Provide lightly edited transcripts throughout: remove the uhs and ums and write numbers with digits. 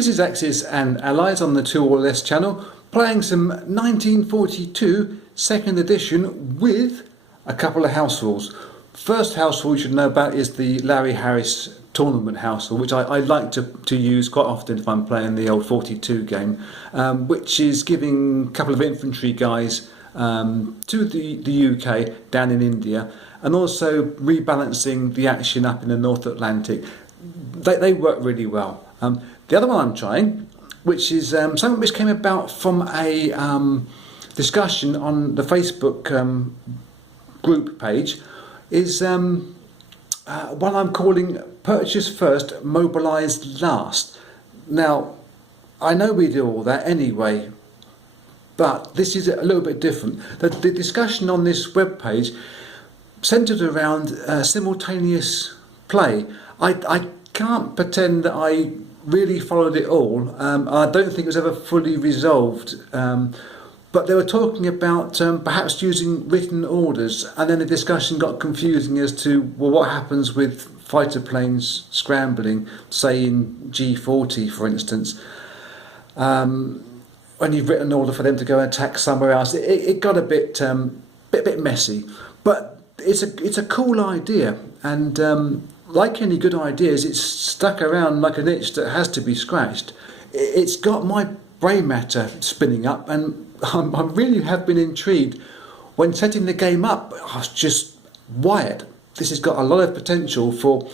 This is Axis and Allies on the 2 or Less channel, playing some 1942 second edition with a couple of house rules. First house rule you should know about is the Larry Harris tournament house rule, which I like to use quite often if I'm playing the old 42 game, which is giving a couple of infantry guys to the UK down in India, and also rebalancing the action up in the North Atlantic. They work really well. The other one I'm trying, which is something which came about from a discussion on the Facebook group page, is one I'm calling Purchase First Mobilize Last. Now, I know we do all that anyway, but this is a little bit different. The discussion on this webpage centred around simultaneous play. I can't pretend that I really followed it all. I don't think it was ever fully resolved. But they were talking about perhaps using written orders, and then the discussion got confusing as to, well, what happens with fighter planes scrambling, say in G40 for instance, when you've written an order for them to go and attack somewhere else. It got a bit messy, but it's a cool idea, and like any good ideas, it's stuck around like an itch that has to be scratched. It's got my brain matter spinning up, and I really have been intrigued. When setting the game up, I was just wired. This has got a lot of potential for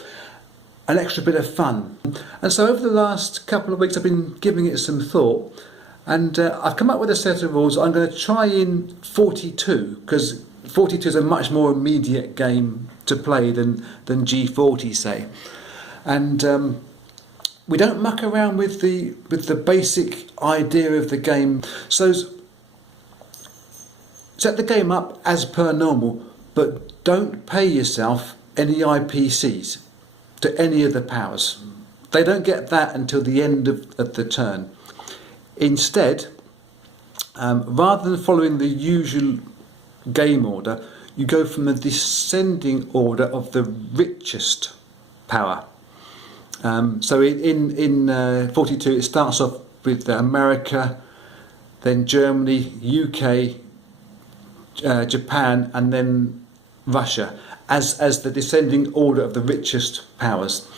an extra bit of fun. And so over the last couple of weeks I've been giving it some thought, and I've come up with a set of rules. I'm going to try in 42, because 42 is a much more immediate game to play than G40, say. And we don't muck around with the basic idea of the game. So set the game up as per normal, but don't pay yourself any IPCs to any of the powers. They don't get that until the end of the turn. Instead, rather than following the usual game order, you go from the descending order of the richest power. So in 42 it starts off with America, then Germany, UK, Japan, and then Russia as the descending order of the richest powers.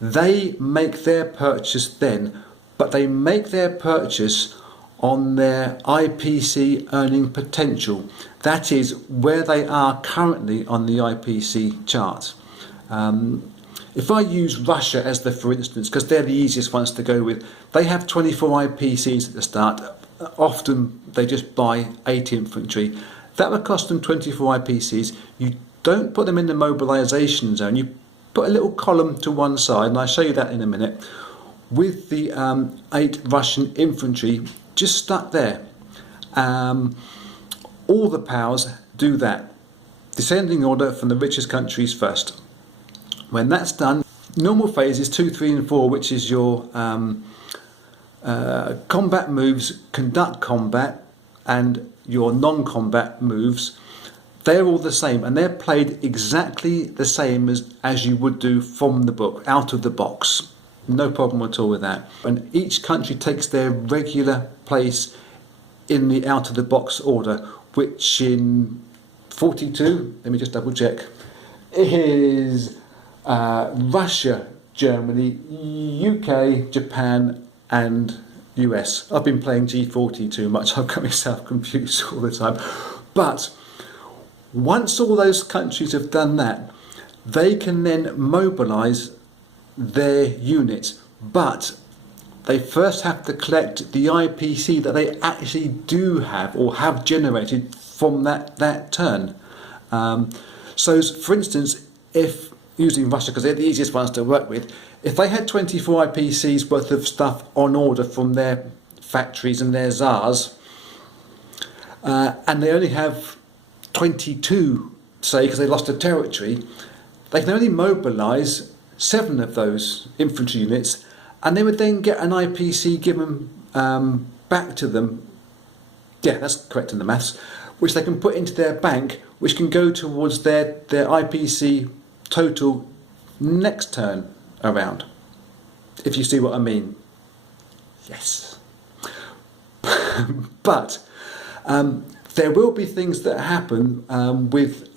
They make their purchase then, but they make their purchase on their IPC earning potential. That is where they are currently on the IPC chart. If I use Russia as the for instance, because they're the easiest ones to go with, they have 24 IPCs at the start. Often they just buy 8 infantry. That would cost them 24 IPCs. You don't put them in the mobilisation zone. You put a little column to one side, and I'll show you that in a minute, with the 8 Russian infantry just stuck there. All the powers do that. Descending order from the richest countries first. When that's done, normal phase is 2, 3 and 4, which is your combat moves, conduct combat, and your non-combat moves. They're all the same, and they're played exactly the same as you would do from the book, out of the box. No problem at all with that. And each country takes their regular place in the out of the box order, which in 42, let me just double check, is Russia, Germany, UK, Japan and US. I've been playing G40 too much, I've got myself confused all the time. But once all those countries have done that, they can then mobilise their units, but they first have to collect the IPC that they actually do have or have generated from that turn. So for instance, if using Russia, because they're the easiest ones to work with, if they had 24 IPCs worth of stuff on order from their factories and their czars, and they only have 22, say, because they lost a territory, they can only mobilise 7 of those infantry units, and they would then get an IPC given back to them. Yeah, that's correct in the maths, which they can put into their bank, which can go towards their IPC total next turn around, if you see what I mean. Yes. But there will be things that happen with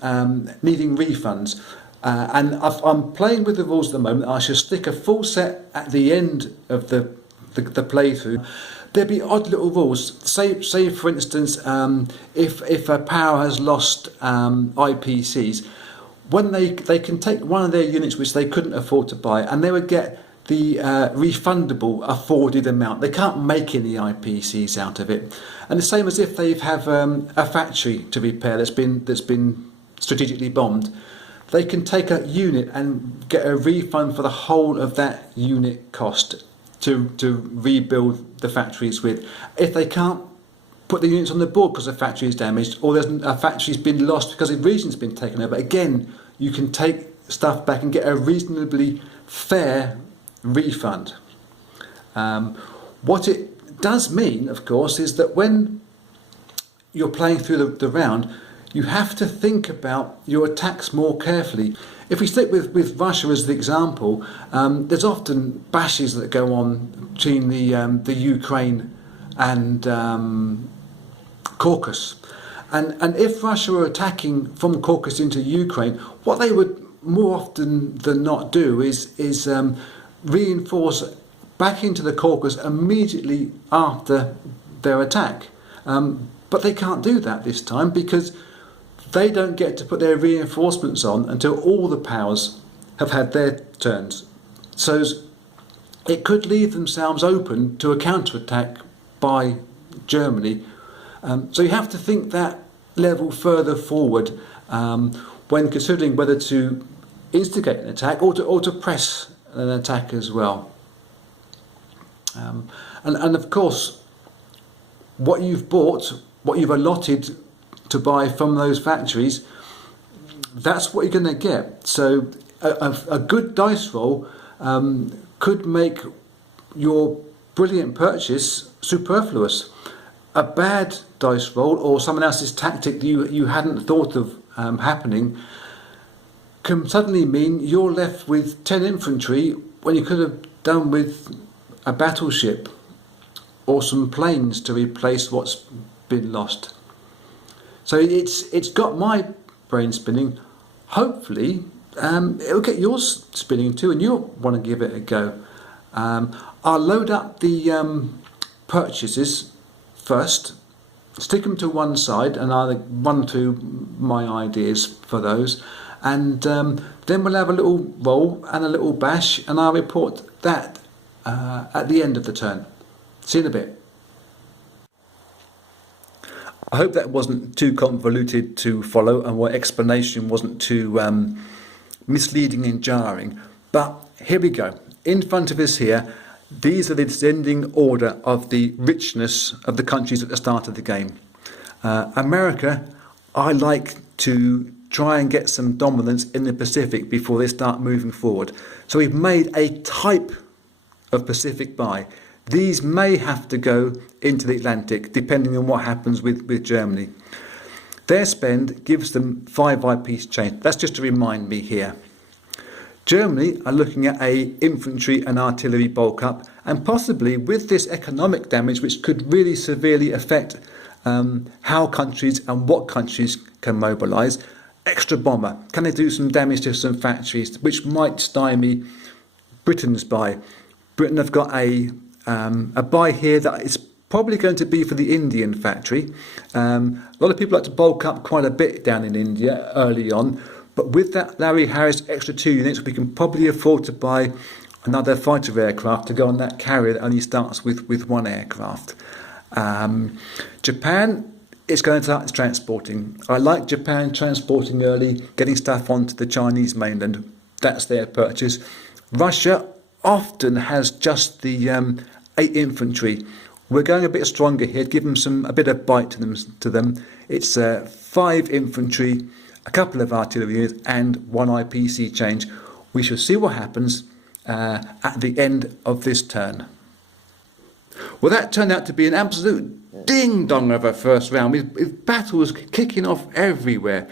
needing refunds. And I'm playing with the rules at the moment. I shall stick a full set at the end of the playthrough. There'll be odd little rules. Say for instance, if a power has lost IPCs, when they can take one of their units which they couldn't afford to buy, and they would get the refundable afforded amount. They can't make any IPCs out of it. And the same as if they have a factory to repair that's been strategically bombed. They can take a unit and get a refund for the whole of that unit cost to rebuild the factories with. If they can't put the units on the board because the factory is damaged, or a factory's been lost because the region's been taken over, again, you can take stuff back and get a reasonably fair refund. What it does mean, of course, is that when you're playing through the round, you have to think about your attacks more carefully. If we stick with Russia as the example, there's often bashes that go on between the Ukraine and Caucasus. And if Russia were attacking from Caucasus into Ukraine, what they would more often than not do is reinforce back into the Caucasus immediately after their attack. But they can't do that this time because they don't get to put their reinforcements on until all the powers have had their turns. So it could leave themselves open to a counterattack by Germany. So you have to think that level further forward when considering whether to instigate an attack or to press an attack as well. And of course, what you've bought, what you've allotted to buy from those factories, that's what you're going to get. So a good dice roll could make your brilliant purchase superfluous. A bad dice roll or someone else's tactic that you hadn't thought of happening can suddenly mean you're left with 10 infantry when you could have done with a battleship or some planes to replace what's been lost. So it's got my brain spinning. Hopefully it'll get yours spinning too and you'll want to give it a go. I'll load up the purchases first, stick them to one side, and I'll run through my ideas for those, and then we'll have a little roll and a little bash, and I'll report that at the end of the turn. See you in a bit. I hope that wasn't too convoluted to follow and my explanation wasn't too misleading and jarring, but here we go. In front of us here, these are the descending order of the richness of the countries at the start of the game. America, I like to try and get some dominance in the Pacific before they start moving forward. So we've made a type of Pacific buy. These may have to go into the Atlantic depending on what happens with Germany. Their spend gives them 5 IP change. That's just to remind me here. Germany are looking at a infantry and artillery bulk up, and possibly with this economic damage which could really severely affect how countries and what countries can mobilise. Extra bomber, can they do some damage to some factories which might stymie Britain's buy? Britain have got a buy here that is probably going to be for the Indian factory. A lot of people like to bulk up quite a bit down in India early on, but with that Larry Harris extra 2 units, we can probably afford to buy another fighter aircraft to go on that carrier that only starts with 1 aircraft. Japan is going to start transporting. I like Japan transporting early, getting stuff onto the Chinese mainland. That's their purchase. Russia often has just the 8 infantry. We're going a bit stronger here, give them a bit of bite to them. It's 5 infantry, a couple of artillery units, and 1 IPC change. We shall see what happens at the end of this turn. Well, that turned out to be an absolute ding-dong of a first round, with battles kicking off everywhere.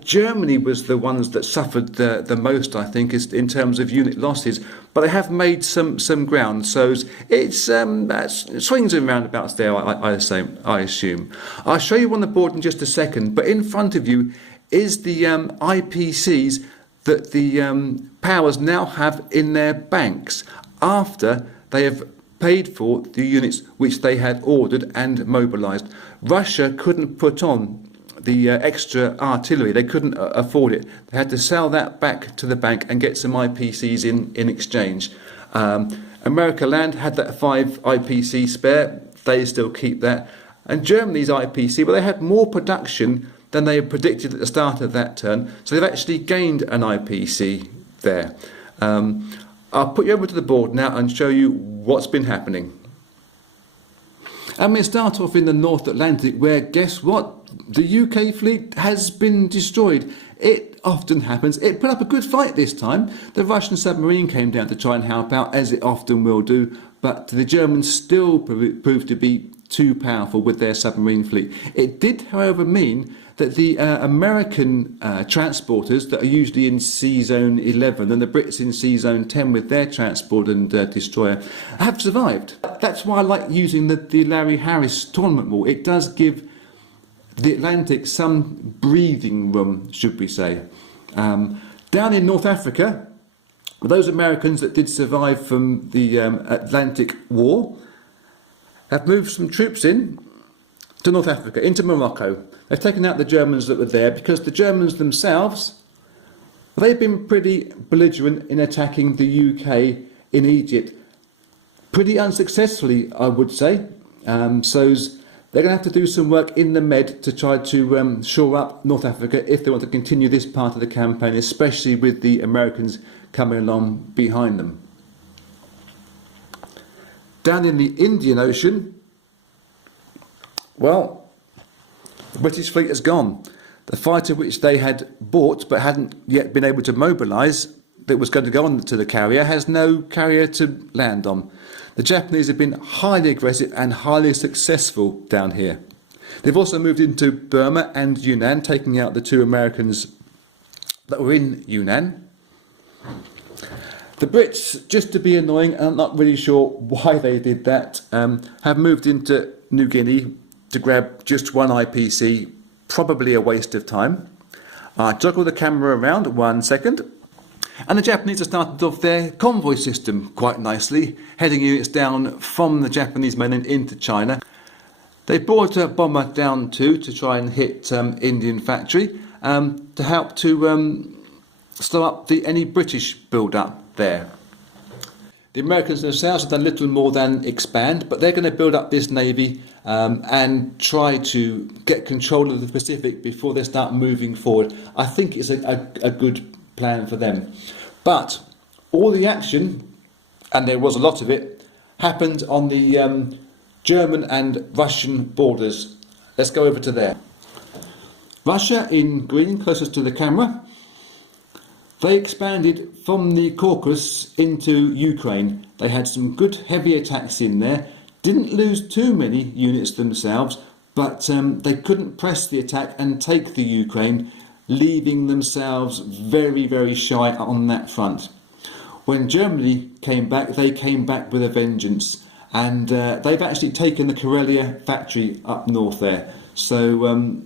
Germany was the ones that suffered the most, I think, in terms of unit losses, but they have made some ground, so it's swings and roundabouts there, I assume. I'll show you on the board in just a second, but in front of you is the IPCs that the powers now have in their banks after they have paid for the units which they had ordered and mobilised. Russia couldn't put on the extra artillery. They couldn't afford it. They had to sell that back to the bank and get some IPCs in exchange. America Land had that 5 IPC spare. They still keep that. And Germany's IPC, well, they had more production than they had predicted at the start of that turn. So they've actually gained an IPC there. I'll put you over to the board now and show you what's been happening. And we start off in the North Atlantic, where, guess what? The UK fleet has been destroyed. It often happens. It put up a good fight this time. The Russian submarine came down to try and help out, as it often will do, but the Germans still proved to be too powerful with their submarine fleet. It did, however, mean that the American transporters that are usually in Sea Zone 11 and the Brits in Sea Zone 10 with their transport and destroyer have survived. That's why I like using the Larry Harris tournament rule. It does give the Atlantic some breathing room, should we say. Down in North Africa, those Americans that did survive from the Atlantic War have moved some troops in to North Africa, into Morocco. They've taken out the Germans that were there because the Germans themselves, they've been pretty belligerent in attacking the UK in Egypt. Pretty unsuccessfully, I would say. So they're going to have to do some work in the Med to try to shore up North Africa if they want to continue this part of the campaign, especially with the Americans coming along behind them. Down in the Indian Ocean, well, the British fleet has gone. The fighter which they had bought but hadn't yet been able to mobilise, that was going to go on to the carrier, has no carrier to land on. The Japanese have been highly aggressive and highly successful down here. They've also moved into Burma and Yunnan, taking out the 2 Americans that were in Yunnan. The Brits, just to be annoying, and I'm not really sure why they did that, have moved into New Guinea to grab just 1 IPC, probably a waste of time. Juggle the camera around 1 second. And the Japanese have started off their convoy system quite nicely, heading units down from the Japanese mainland into China. They brought a bomber down too to try and hit Indian factory to help to slow up any British build-up there. The Americans themselves have done little more than expand, but they're going to build up this navy and try to get control of the Pacific before they start moving forward. I think it's a good plan for them. But all the action, and there was a lot of it, happened on the German and Russian borders. Let's go over to there. Russia in green, closest to the camera. They expanded from the Caucasus into Ukraine. They had some good heavy attacks in there. Didn't lose too many units themselves, but they couldn't press the attack and take the Ukraine, leaving themselves very, very shy on that front. When Germany came back, they came back with a vengeance, and they've actually taken the Karelia factory up north there. So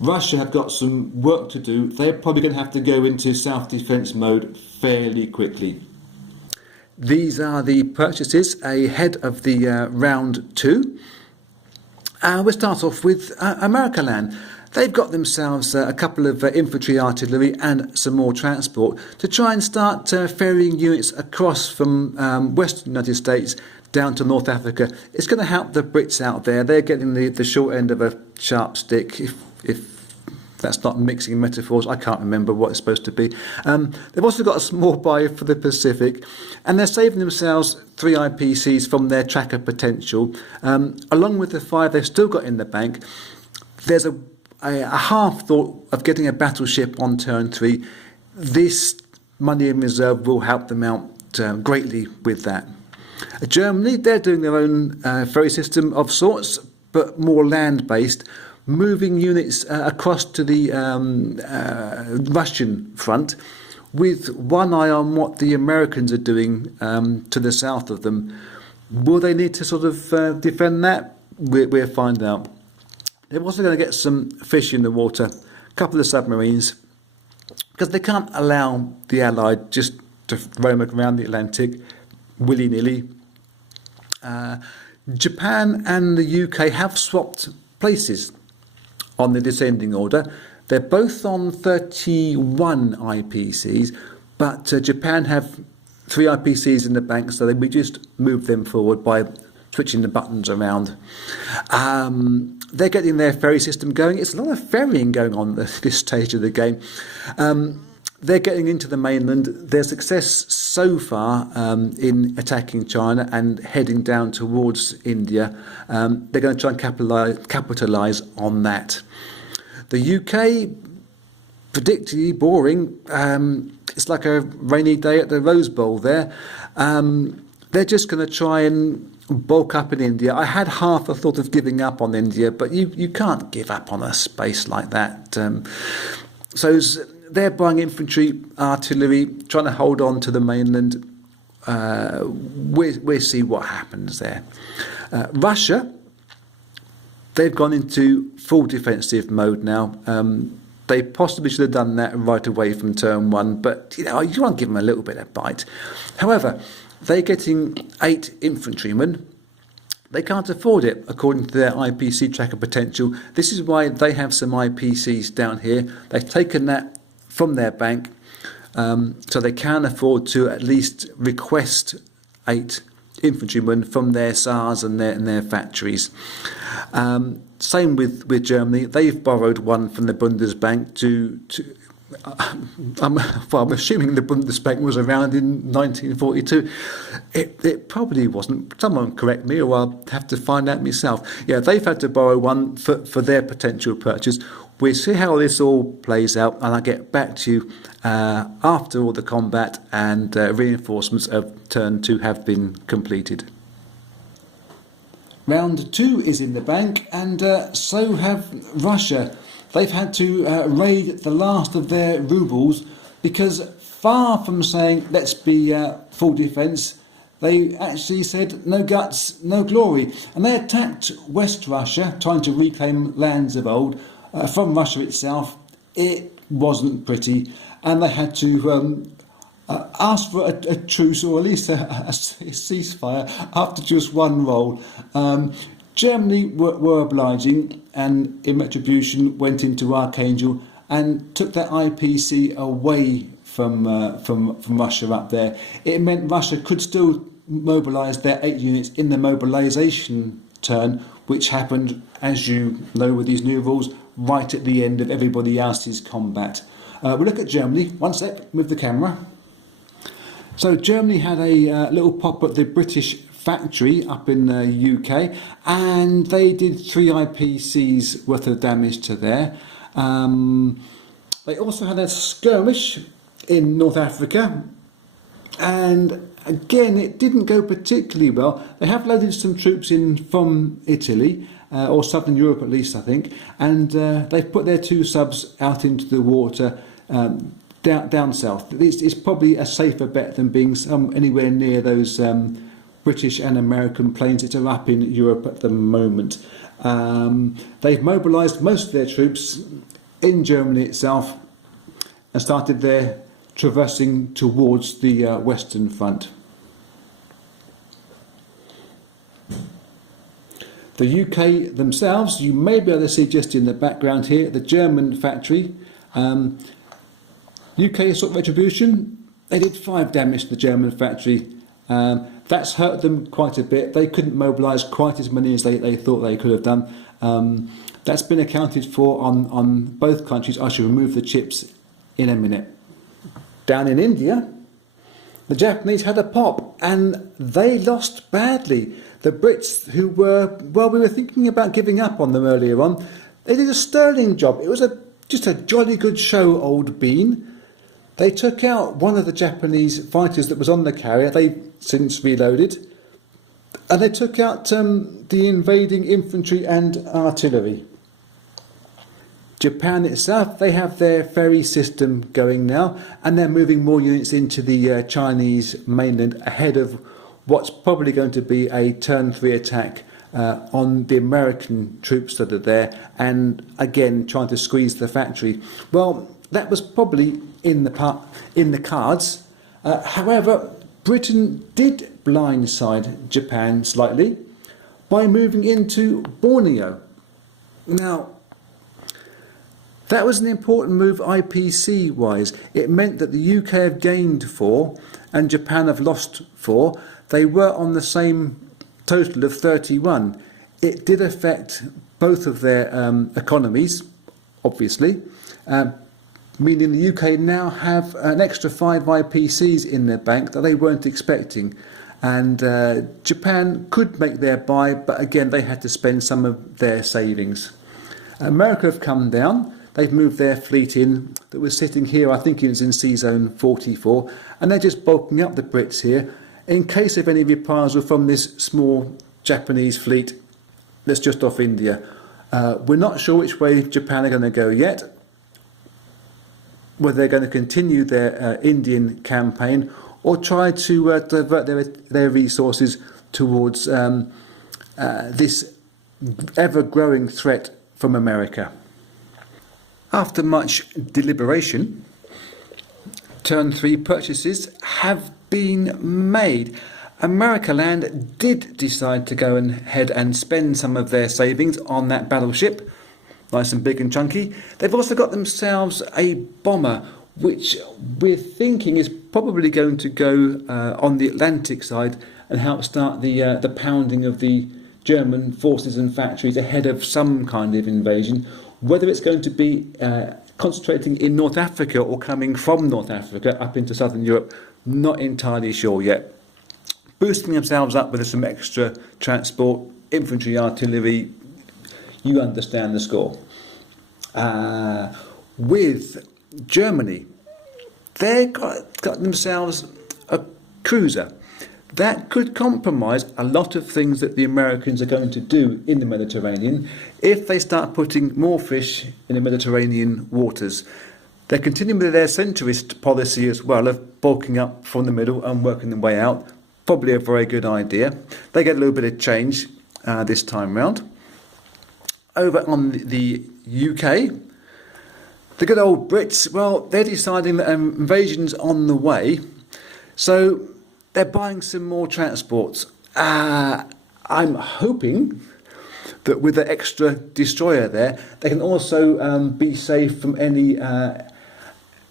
Russia have got some work to do. They're probably going to have to go into self-defence mode fairly quickly. These are the purchases ahead of the round 2. We'll start off with America Land. They've got themselves a couple of infantry artillery and some more transport to try and start ferrying units across from western United States down to North Africa. It's going to help the Brits out there. They're getting the short end of a sharp stick, if that's not mixing metaphors. I can't remember what it's supposed to be. They've also got a small buy for the Pacific, and they're saving themselves 3 IPCs from their tracker potential. Along with the 5 they've still got in the bank, there's a half thought of getting a battleship on turn 3. This money in reserve will help them out greatly with that. Germany, they're doing their own ferry system of sorts, but more land-based, moving units across to the Russian front, with one eye on what the Americans are doing to the south of them. Will they need to sort of defend that? We'll find out. They're also going to get some fish in the water, a couple of submarines, because they can't allow the Allied just to roam around the Atlantic willy-nilly. Japan and the UK have swapped places on the descending order. They're both on 31 IPCs, but Japan have 3 IPCs in the bank, so we just move them forward by switching the buttons around. They're getting their ferry system going. It's a lot of ferrying going on at this stage of the game. They're getting into the mainland. Their success so far in attacking China and heading down towards India, they're going to try and capitalise on that. The UK, predictably boring. It's like a rainy day at the Rose Bowl there. They're just going to try and bulk up in India. I had half a thought of giving up on India, but you can't give up on a space like that. So they're buying infantry, artillery, trying to hold on to the mainland. We'll see what happens there. Russia, they've gone into full defensive mode now. They possibly should have done that right away from turn 1, but you want to give them a little bit of bite. However, they're getting 8 infantrymen. They can't afford it according to their IPC tracker potential. This is why they have some IPCs down here. They've taken that from their bank, so they can afford to at least request 8 infantrymen from their SARs and their factories. Same with Germany. They've borrowed one from the Bundesbank to I'm assuming the Bundesbank was around in 1942. It probably wasn't. Someone correct me, or I'll have to find out myself. Yeah, they've had to borrow one for their potential purchase. We'll see how this all plays out, and I'll get back to you after all the combat and reinforcements of turn 2 have been completed. Round 2 is in the bank, and so have Russia. They've had to raid the last of their rubles because, far from saying let's be full defence, they actually said no guts, no glory. And they attacked West Russia, trying to reclaim lands of old from Russia itself. It wasn't pretty, and they had to ask for a truce, or at least a ceasefire, after just one roll. Germany were obliging, and in retribution went into Archangel and took that IPC away from Russia up there. It meant Russia could still mobilise their 8 units in the mobilisation turn, which happened, as you know with these new rules, right at the end of everybody else's combat. We'll look at Germany. One sec, move the camera. So Germany had a little pop at the British factory up in the UK, and they did 3 IPCs worth of damage to there. They also had a skirmish in North Africa, and again it didn't go particularly well. They have loaded some troops in from Italy, or Southern Europe at least I think, and they've put their 2 subs out into the water down south. It's probably a safer bet than being anywhere near those British and American planes that are up in Europe at the moment. They've mobilised most of their troops in Germany itself and started their traversing towards the Western Front. The UK themselves, you may be able to see just in the background here, the German factory. UK sort of retribution, they did 5 damage to the German factory. That's hurt them quite a bit. They couldn't mobilise quite as many as they thought they could have done. That's been accounted for on both countries. I shall remove the chips in a minute. Down in India, the Japanese had a pop and they lost badly. The Brits, who were, well, we were thinking about giving up on them earlier on, they did a sterling job. It was just a jolly good show, old bean. They took out one of the Japanese fighters that was on the carrier. They've since reloaded, And they took out the invading infantry and artillery. Japan itself, they have their ferry system going now, and they're moving more units into the Chinese mainland ahead of what's probably going to be a turn 3 attack on the American troops that are there, and again trying to squeeze the factory. Well, that was probably in the cards. However, Britain did blindside Japan slightly by moving into Borneo. Now, that was an important move IPC wise. It meant that the UK have gained 4 and Japan have lost 4. They were on the same total of 31. It did affect both of their economies, obviously, meaning the UK now have an extra 5 IPCs in their bank that they weren't expecting. And Japan could make their buy, but again, they had to spend some of their savings. America have come down. They've moved their fleet in that was sitting here, I think it was in Sea Zone 44, and they're just bulking up the Brits here in case of any reprisal from this small Japanese fleet that's just off India. We're not sure which way Japan are going to go yet, whether they're going to continue their Indian campaign or try to divert their resources towards this ever-growing threat from America. After much deliberation, turn 3 purchases have been made. Americaland did decide to go ahead and spend some of their savings on that battleship, nice and big and chunky. They've also got themselves a bomber, which we're thinking is probably going to go on the Atlantic side and help start the pounding of the German forces and factories ahead of some kind of invasion. Whether it's going to be concentrating in North Africa or coming from North Africa up into southern Europe, not entirely sure yet. Boosting themselves up with some extra transport, infantry, artillery, you understand the score. With Germany, they've got themselves a cruiser. That could compromise a lot of things that the Americans are going to do in the Mediterranean if they start putting more fish in the Mediterranean waters. They're continuing with their centrist policy as well of bulking up from the middle and working their way out. Probably a very good idea. They get a little bit of change this time round. Over on the UK, the good old Brits, well, they're deciding that invasion's on the way. So they're buying some more transports. I'm hoping that with the extra destroyer there, they can also be safe from any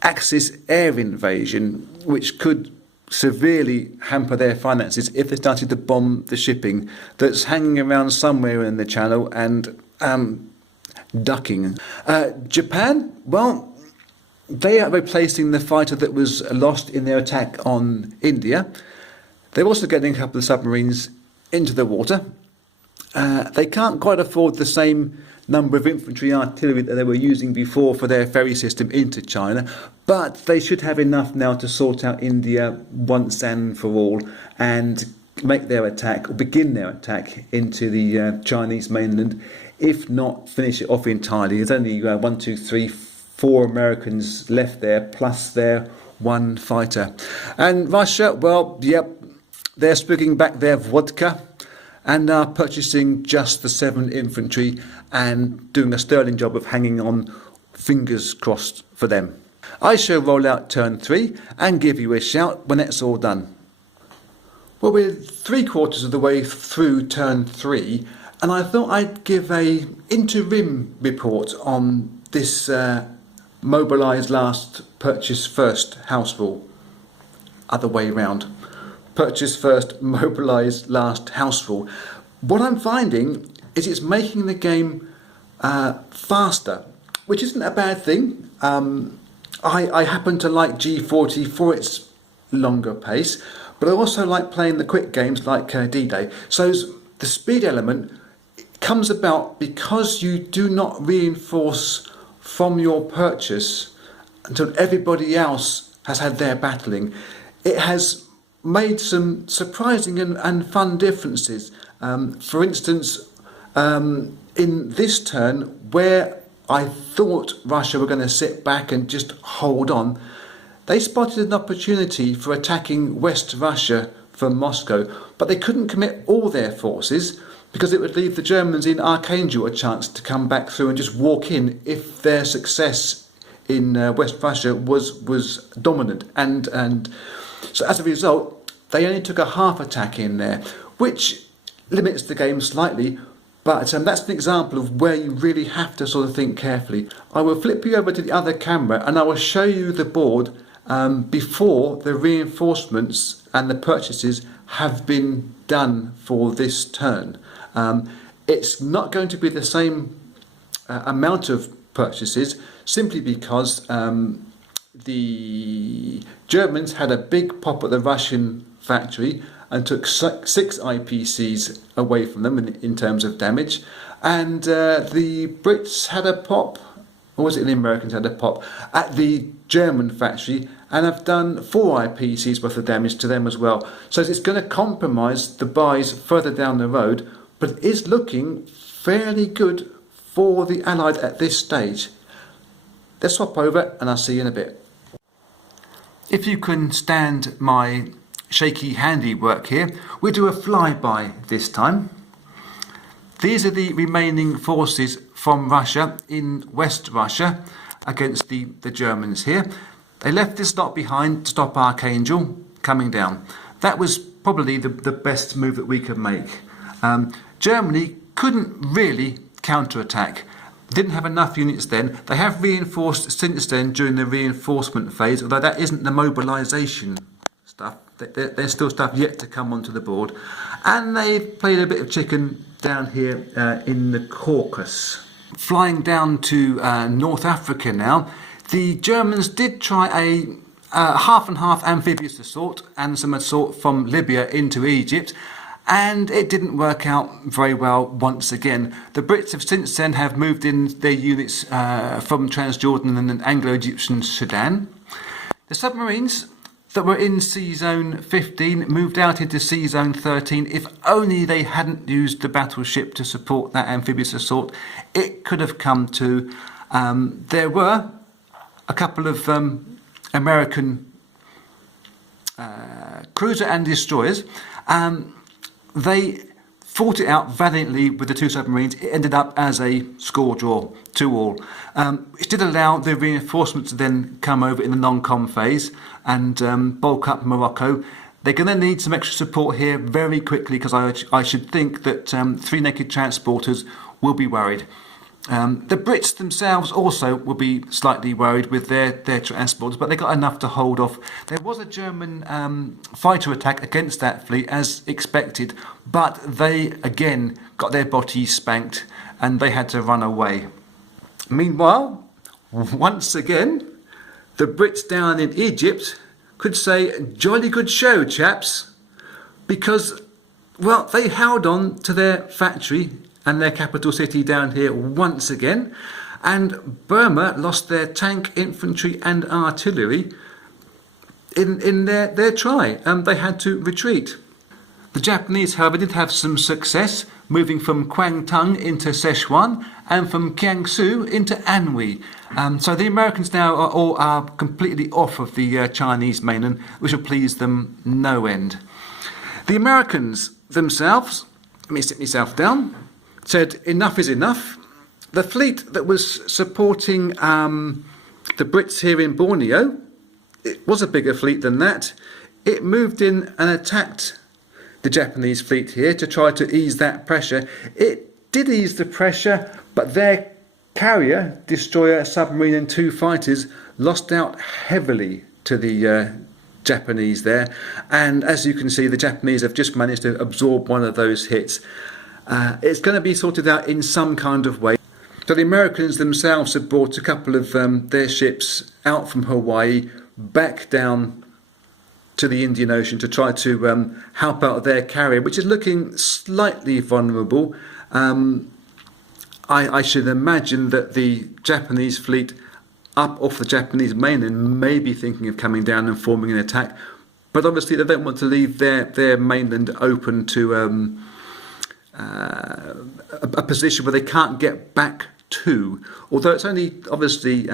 Axis air invasion, which could severely hamper their finances if they started to bomb the shipping that's hanging around somewhere in the channel and ducking. Japan, well, they are replacing the fighter that was lost in their attack on India. They're also getting a couple of submarines into the water. They can't quite afford the same number of infantry artillery that they were using before for their ferry system into China, but they should have enough now to sort out India once and for all and make their attack, or begin their attack into the Chinese mainland, if not finish it off entirely. There's only 4 Americans left there, plus their 1 fighter. And Russia, well, yep, they're sprigging back their vodka and are purchasing just the 7 infantry and doing a sterling job of hanging on, fingers crossed for them. I shall roll out turn 3 and give you a shout when it's all done. Well, we're 3/4 of the way through turn 3, and I thought I'd give a interim report on this Mobilize Last, Purchase First house rule. Other way round. Purchase First, Mobilize Last house rule. What I'm finding is it's making the game faster, which isn't a bad thing. I happen to like G40 for its longer pace, but I also like playing the quick games like D-Day. So the speed element comes about because you do not reinforce from your purchase until everybody else has had their battling. It has made some surprising and fun differences. For instance, in this turn, where I thought Russia were going to sit back and just hold on, they spotted an opportunity for attacking West Russia from Moscow, but they couldn't commit all their forces because it would leave the Germans in Archangel a chance to come back through and just walk in if their success in West Russia was dominant. And so as a result, they only took a half attack in there, which limits the game slightly. But that's an example of where you really have to sort of think carefully. I will flip you over to the other camera and I will show you the board before the reinforcements and the purchases have been done for this turn. It's not going to be the same amount of purchases simply because the Germans had a big pop at the Russian factory and took 6 IPCs away from them in terms of damage, and the Brits had a pop, or was it the Americans had a pop, at the German factory and have done 4 IPCs worth of damage to them as well. So it's going to compromise the buys further down the road, but it is looking fairly good for the Allied at this stage. Let's swap over and I'll see you in a bit. If you can stand my shaky handiwork here, we do a flyby this time. These are the remaining forces from Russia in West Russia against the Germans here. They left this lot behind to stop Archangel coming down. That was probably the best move that we could make. Germany couldn't really counterattack. Didn't have enough units then. They have reinforced since then during the reinforcement phase, although that isn't the mobilisation stuff. There's still stuff yet to come onto the board. And they've played a bit of chicken down here in the Caucasus. Flying down to North Africa now, the Germans did try a half and half amphibious assault and some assault from Libya into Egypt, and it didn't work out very well once again. The Brits have since then have moved in their units from Transjordan and Anglo-Egyptian Sudan. The submarines that were in Sea Zone 15 moved out into Sea Zone 13. If only they hadn't used the battleship to support that amphibious assault, it could have come to. There were a couple of American cruiser and destroyers. They fought it out valiantly with the 2 submarines. It ended up as a score draw, 2-2. Which did allow the reinforcements to then come over in the non-com phase and bulk up Morocco. They're going to need some extra support here very quickly because I should think that 3 naked transporters will be worried. The Brits themselves also will be slightly worried with their transporters, but they got enough to hold off. There was a German fighter attack against that fleet as expected, but they again got their botties spanked and they had to run away. Meanwhile, once again, the Brits down in Egypt could say, jolly good show, chaps, because, well, they held on to their factory and their capital city down here once again, and Burma lost their tank, infantry and artillery in their try. They had to retreat. The Japanese, however, did have some success, moving from Kwangtung into Sichuan and from Kiangsu into Anhui. So the Americans now are completely off of the Chinese mainland, which will please them no end. The Americans themselves, let me sit myself down, said enough is enough. The fleet that was supporting the Brits here in Borneo, it was a bigger fleet than that. It moved in and attacked the Japanese fleet here to try to ease that pressure. It did ease the pressure, but their carrier, destroyer, submarine and 2 fighters lost out heavily to the Japanese there. And as you can see, the Japanese have just managed to absorb one of those hits. It's going to be sorted out in some kind of way. So the Americans themselves have brought a couple of their ships out from Hawaii back down to the Indian Ocean to try to help out their carrier, which is looking slightly vulnerable. I should imagine that the Japanese fleet up off the Japanese mainland may be thinking of coming down and forming an attack, But obviously they don't want to leave their mainland open to a position where they can't get back to. Although it's only obviously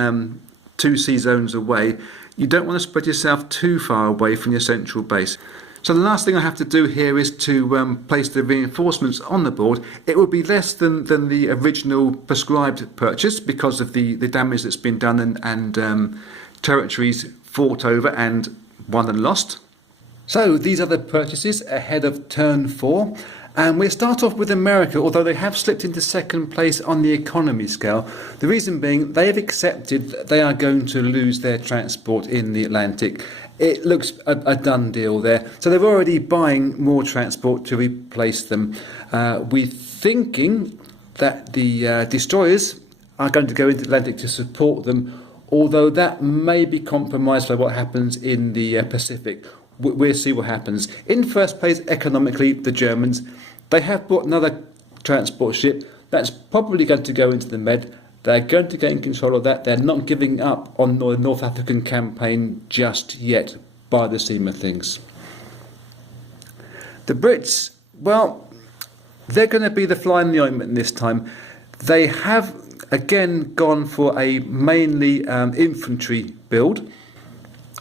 2 sea zones away, you don't want to spread yourself too far away from your central base. So the last thing I have to do here is to place the reinforcements on the board. It will be less than the original prescribed purchase because of the damage that's been done and territories fought over and won and lost. So these are the purchases ahead of turn 4. And we'll start off with America, although they have slipped into second place on the economy scale. The reason being they have accepted that they are going to lose their transport in the Atlantic. It looks a done deal there. So they're already buying more transport to replace them. We're thinking that the destroyers are going to go into the Atlantic to support them, although that may be compromised by what happens in the Pacific. We'll see what happens. In first place, economically, the Germans. They have bought another transport ship that's probably going to go into the Med. They're going to gain control of that. They're not giving up on the North African campaign just yet, by the seam of things. The Brits, well, they're going to be the fly in the ointment this time. They have again gone for a mainly infantry build.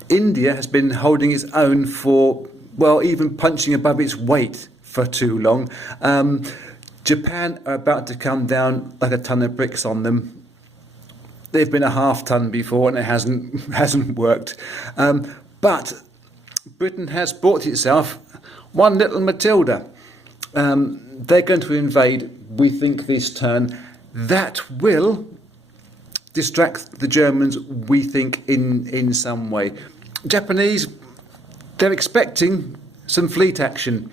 India has been holding its own for, well, even punching above its weight for too long. Japan are about to come down like a ton of bricks on them. They've been a half ton before and it hasn't worked. But Britain has bought itself one little Matilda. They're going to invade, we think, this turn. That will distract the Germans, we think, in some way. Japanese, they're expecting some fleet action.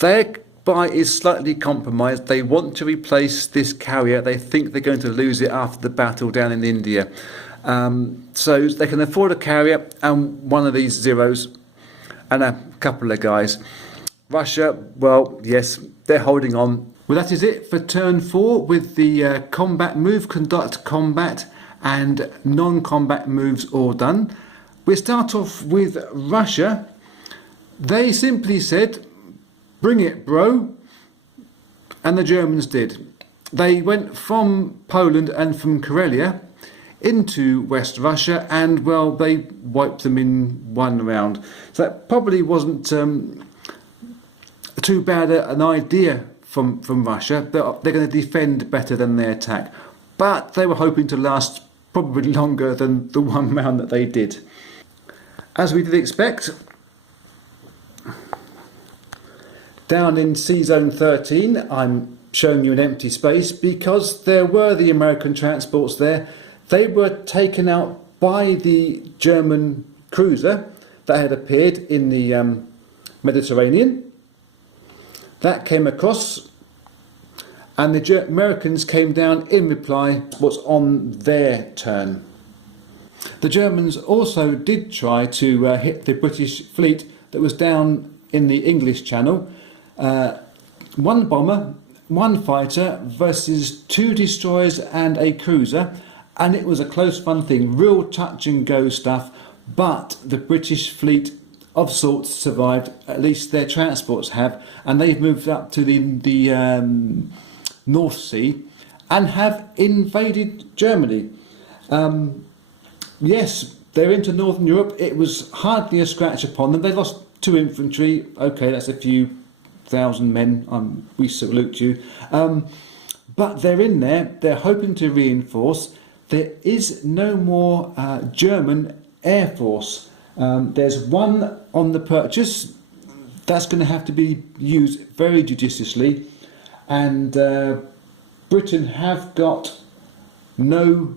Their buy is slightly compromised. They want to replace this carrier. They think they're going to lose it after the battle down in India. So they can afford a carrier and one of these Zeros and a couple of guys. Russia, well, yes, they're holding on. Well, that is it for turn 4 with the combat move, conduct combat and non-combat moves all done. We start off with Russia. They simply said, "Bring it, bro," and the Germans did. They went from Poland and from Karelia into West Russia, and well, they wiped them in one round. So that probably wasn't too bad an idea from Russia. They're going to defend better than they attack, but they were hoping to last probably longer than the one round that they did. As we did expect, down in Sea Zone 13, I'm showing you an empty space because there were the American transports there. They were taken out by the German cruiser that had appeared in the Mediterranean. That came across, and the Americans came down in reply. What's on their turn? The Germans also did try to hit the British fleet that was down in the English Channel. One bomber, one fighter versus 2 destroyers and a cruiser, and it was a close fun thing, real touch and go stuff, but the British fleet of sorts survived, at least their transports have, and they've moved up to the North Sea and have invaded Germany. Yes, they're into Northern Europe. It was hardly a scratch upon them. They lost 2 infantry. Okay, that's a few thousand men. We salute you. But they're in there. They're hoping to reinforce. There is no more German Air Force. There's one on the purchase. That's going to have to be used very judiciously. And Britain have got no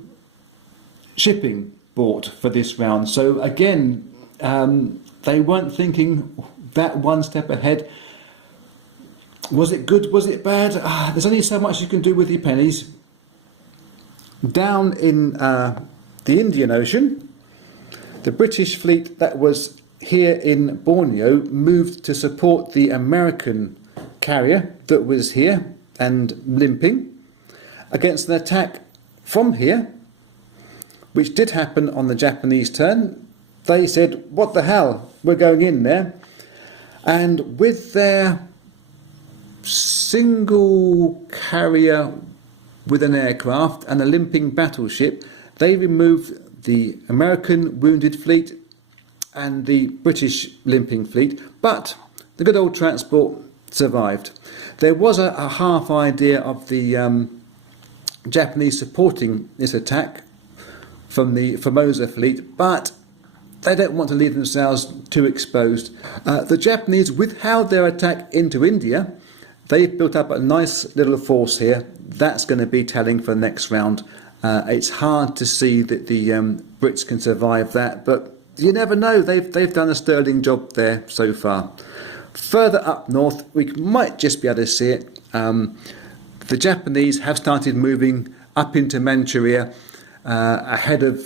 shipping bought for this round. So again, they weren't thinking that one step ahead. Was it good? Was it bad? There's only so much you can do with your pennies. Down in the Indian Ocean, the British fleet that was here in Borneo moved to support the American carrier that was here and limping against an attack from here, which did happen on the Japanese turn. They said, "What the hell? were going in there, and with their single carrier with an aircraft and a limping battleship, they removed the American wounded fleet and the British limping fleet, but the good old transport survived. There was a half idea of the Japanese supporting this attack from the Formosa fleet, but they don't want to leave themselves too exposed. The Japanese withheld their attack into India. They've built up a nice little force here. That's going to be telling for the next round. It's hard to see that the Brits can survive that, but you never know. They've done a sterling job there so far. Further up north, we might just be able to see it. The Japanese have started moving up into Manchuria ahead of,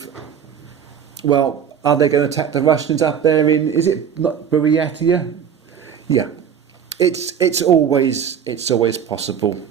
well, are they going to attack the Russians up there in, is it not Buryatia? Yeah, it's always possible.